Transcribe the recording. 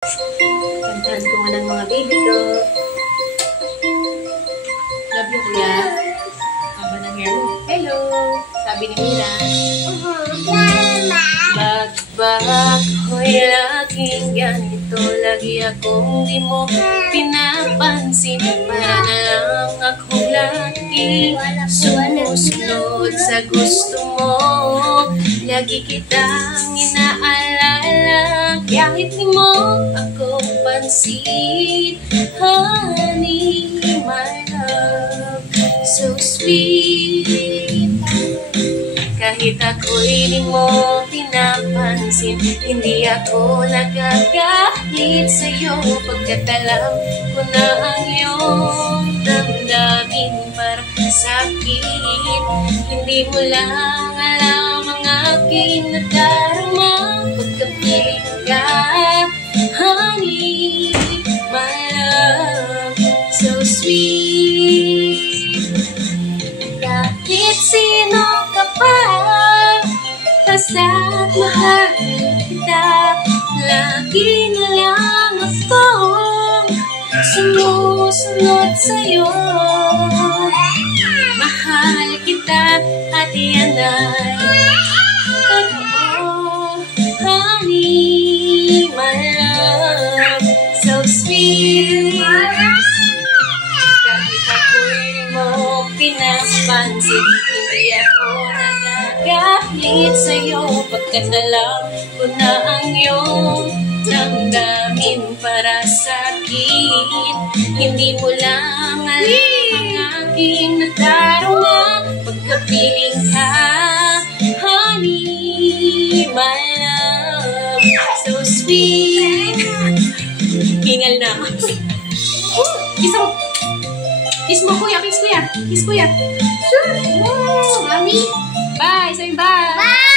Kantahan ko nga ng mga baby ko. Love you, kuya. Haba ng hair mo. Hello! Sabi ni Mira. Bagbag ko'y laging ganito. Lagi akong di mo pinapansin. Para na lang akong lagi sumusunod sa gusto mo. Lagi kitang inaalala. Kahit di mo ako pansin. Honey, my love, so sweet. Kahit ako'y di mo pinapansin, hindi ako nagagalit sa'yo. Pagkat alam ko na ang iyong damdamin para sa'kin. Hindi mo lang alam ang aking nadarama. Pagkapiling ka, honey, my love, so sweet. Kahit sino ka pa, basta't mahal kita. Lagi na lang akong sumusunod sa'yo. Mahal kita at yan ay totoo. Honey, my love, so sweet. Kahit ako'y mo pinapansin, hindi ako nagagalit sa'yo. Pagkat alam ko na ang iyong damdamin para sa'kin. Hindi mo lang alam ang aking nadarama. Pagkapiling ka, honey, my love, so sweet. Hingal na. Kiss mo. Kiss mo, kuya. Kiss kuya. Kiss kuya. Sure. Mami. Bye. Sabi bye. Bye.